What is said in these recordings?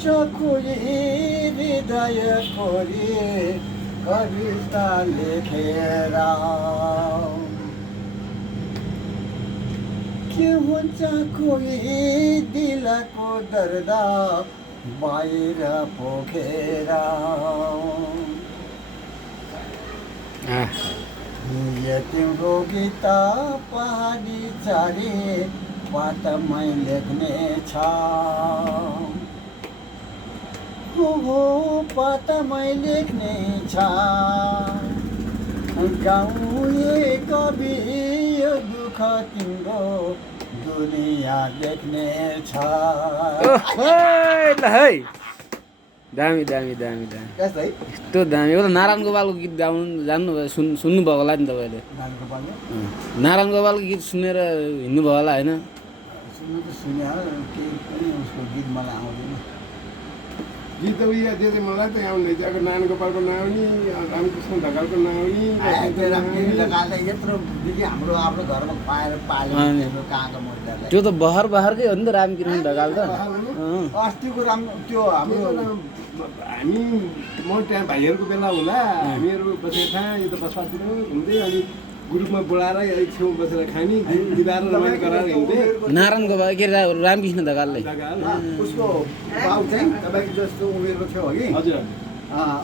चखुरी हृदय खोरी कविता लेखेर के हुन्छ कोही दिलको दर्द बाहिर पोखेर तिम्रो गीत पहाडी चारी पातमै लेख्ने छ हो पातमै लेख्ने छ गाउँले कवि यो दुःख तिम्रो दुनियाँ देख्ने छ दामी दामी दामी दामी कस्तै यस्तो दामी हो त नारायण गोपालको गीत गाउनु जान्नुभयो सुन्नुभयो होला नि तपाईँले नारायण गोपालको गीत सुनेर हिँड्नुभयो होला होइन सुन्नु त सुने केही पनि उसको गीत मलाई आउँदैन गीत त उयो त्यो चाहिँ मलाई त आउँदैन थियो अब नारायण गोपालको नआउने रामकृष्ण ढकालको नआउने यत्रो दिदी हाम्रो आफ्नो घरमा पाएर पाल्यो कहाँको महिलालाई त्यो त बहरकै हो नि त रामकृष्ण ढकाल त अस्तिको राम्रो त्यो हाम्रो हामी म त्यहाँ भाइहरूको बेला हुँदा हामीहरू बसेको थियौँ यो त बसपातिर घुम्दै अनि ग्रुपमा बोलाएर एक छेउ बसेर खाने बिदाएर रमाइलो गराएर हिँड्दै नारायण गोपाल के रामकृष्ण ढकालले उसको बाउ चाहिँ तपाईँको जस्तो उमेरको थियो हगि हजुर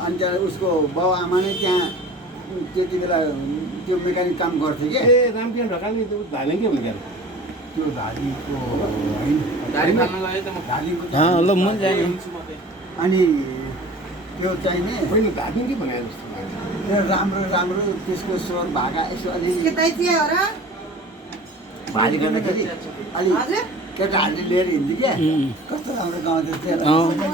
अनि त्यहाँ उसको बाउ आमा नै त्यहाँ त्यति बेला त्यो मेकानिक काम गर्थ्यो कि ए रामकृष्ण ढकाल नि त्यो धालिङ के हुन्छ त्यो धालीको होइन ल म जाने अनि त्यो चाहिने होइन धालिङ के भने जस्तो राम्रो राम्रो त्यसको स्वर भाका यसो अलिअलि भारी गर्दाखेरि अलि केटाहरूले लिएर हिँड्थ्यो क्या कस्तो राम्रो गाउँदै थियो